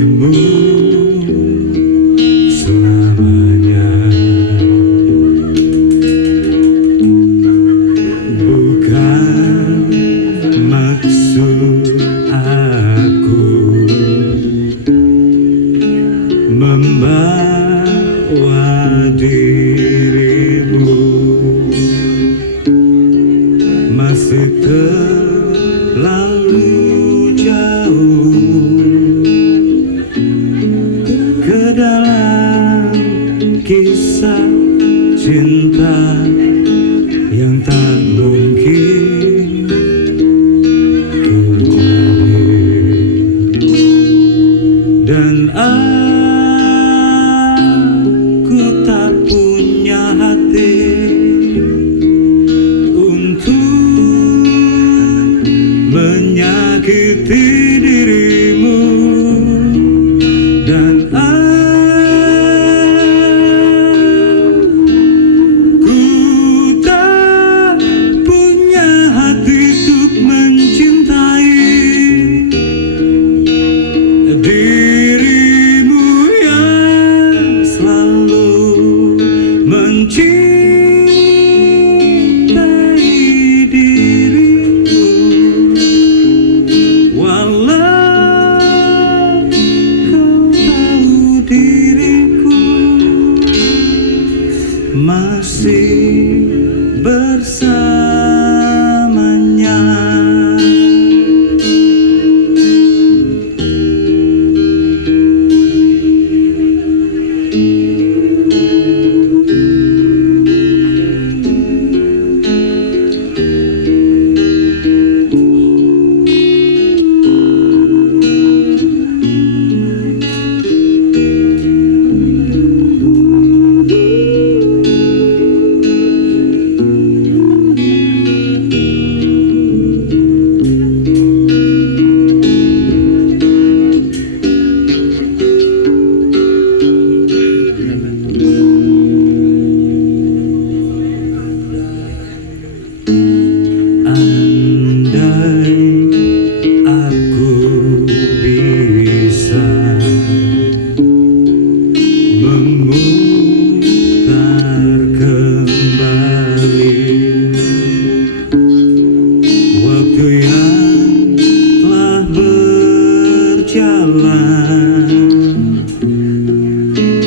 dirimu selamanya. Bukan maksud aku membawa dirimu masih terlalu jauh ke dalam kisah cinta yang tak mungkin terjadi. Dan aku tak punya hati untuk menyakiti dirimu. Dan aku tak punya hati untuk mencintai dirimu yang selalu mencintai diriku. Walau kau tahu diriku masih bersamanya.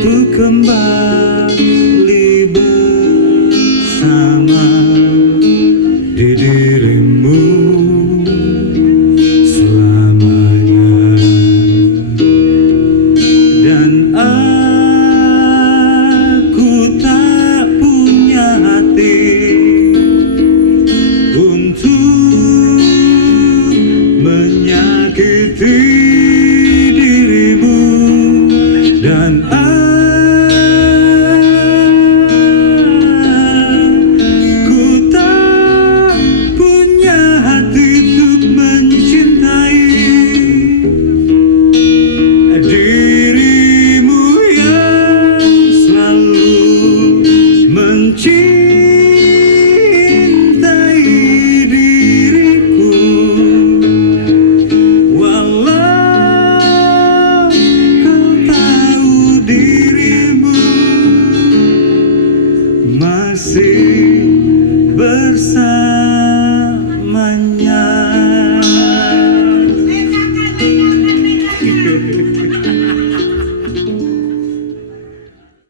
Untuk kembali bersama di dirimu selamanya. Dan aku tak punya hati untuk menyakiti dirimu. Dan aku tak punya hati untuk mencintai dirimu yang selalu mencintai diriku. Walau kau tahu dirimu masih bersama.